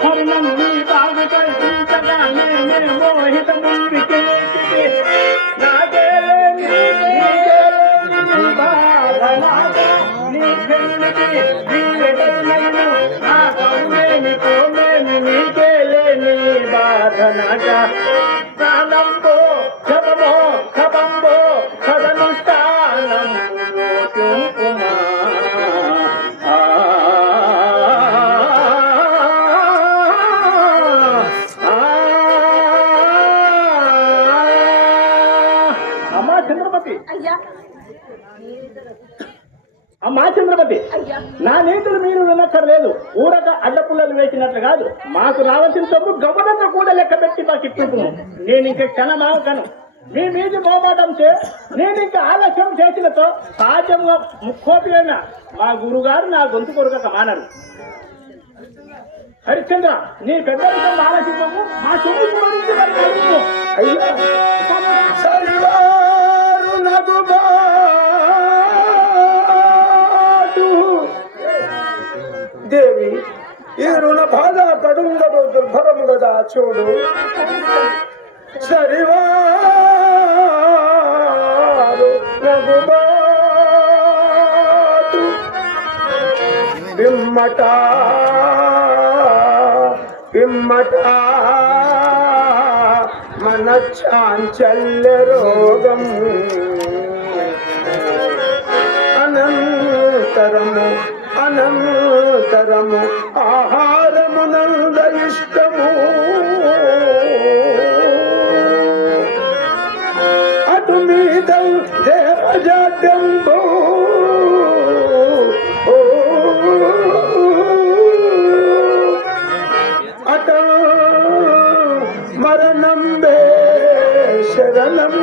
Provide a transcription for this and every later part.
హరినంది బాగు కల్పించగా నేనే మోహిత ముందుకి ప్రాణంబో శబమో శబంబో సదనుష్ఠానం కుమా అమ్మా చంద్రపతి అమ్మా చంద్రపతి నా నీతులు మీరు వినక్కర్లేదు. ఊరక అడ్డపుల్లలు వేసినట్లు కాదు. మాకు రావాల్సిన సొమ్ము గవ్వనంత కూడా లెక్క పెట్టి మాకు ఇట్టుకున్నాం. నేను ఇంక క్షణమాగను. మీ మీది మోమాటం చే నేను ఇంకా ఆలస్యం చేసినతో సాధ్యంగా ముక్కోపి అయినా మా గురుగారు నా గొంతు కొరక మానరు. హరిశ్చంద్ర నీ పెద్ద ఆలోచించము మా చెల్లి దేవి ఈ రుణ బాధ కడుంగదు దుర్భరము కదా చూడు. సరివారు రఘుబాటు పిమ్మట పిమ్మట మన చాంచల్య రోగం అనంతరము అనంతరము ఆహారమునంద ఇష్టము అటు మీద దేవజాత్యంబు అట మరణం బే శరణం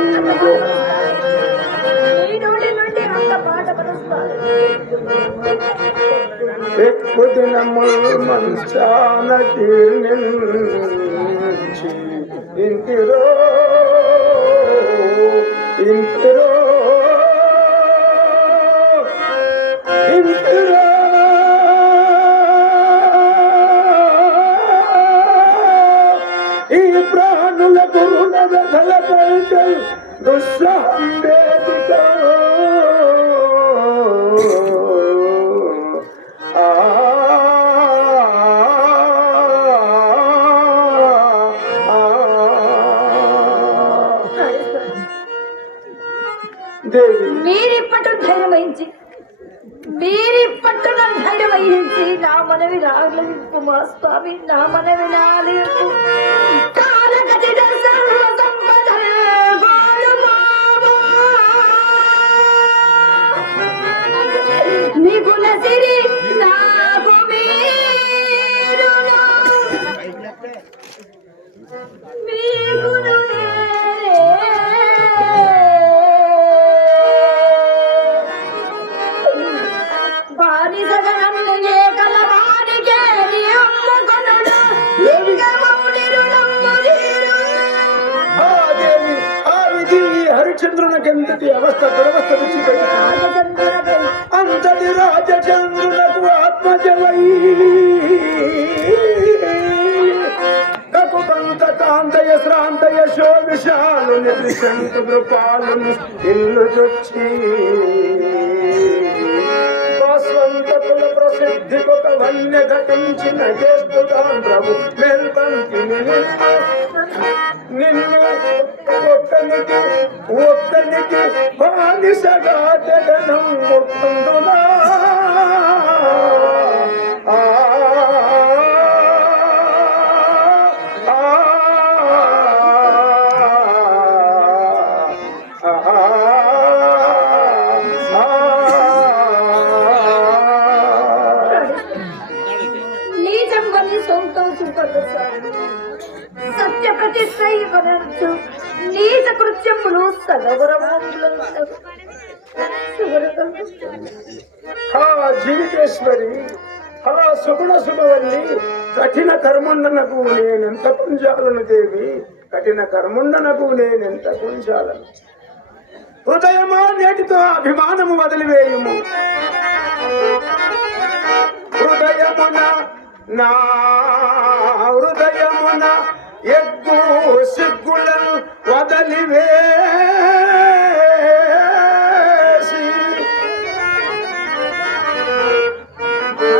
ఎక్కువ దినములు మంచాన తీర్చి ఇంటిరో ఇంటిరో ఇంటిరో ఈ ప్రాణుల గురుల వ్యధల కంటే దుస్సంవేదిక మీరిప్పట్టు నన్ను ధైర్యం వహించి నా మనవి రాగలింపు మా స్వామి నా మనవి నాలింపు నిపుణ సిరి నాకు హరిచంద్రునికెంతటి అవస్థ దురవస్థ విడిచిపెట్టి అంతటి రాజచంద్రునకు ఆత్మజవై కపుకంత కాంతయ శ్రాంతయ శోభిషాలు నిశంకు దృపాలను ఇల్లు చొచ్చి స్వంతకుల ప్రసిద్ధికొక వన్య ఘటించిన చేస్తుతాం ప్రభు మేల్కంటి నిన్ను ఒక్కనికి బానిసగా జగనం ముక్తుందునా సత్య ప్రతిష్ట నీచ కృత్యములు జీవితేశ్వరి సుగుణ శుభవల్లి కఠిన కర్ముండనకు నేనెంత పుంజాలను దేవి కఠిన కర్ముండనకు నేనెంత పుంజాలను హృదయమా నేటితో అభిమానము వదిలివేయుము హృదయమున నా ఎగ్గు సిగ్గులను వదలివేసి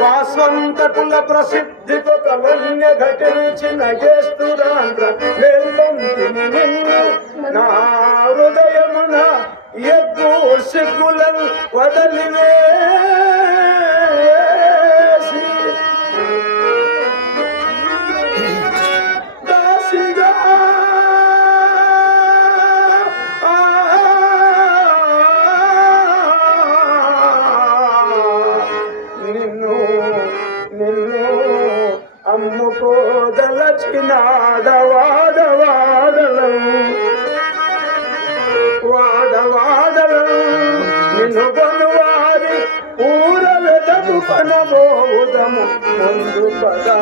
వాసంతకుల ప్రసిద్ధితో కవన్య ఘటించిన గేస్తురాంధ్ర వెల్లంతిని నిన్ను నా హృదయమున ఎగ్గు సిగ్గులను వదలివేసి దాసిగా నిన్ను అమ్ముకోదలచినాడవాడవాడలం వాడవాడలం నిన్ను కొనువారి ఊర వెదకు కనబోదము ముందు పదా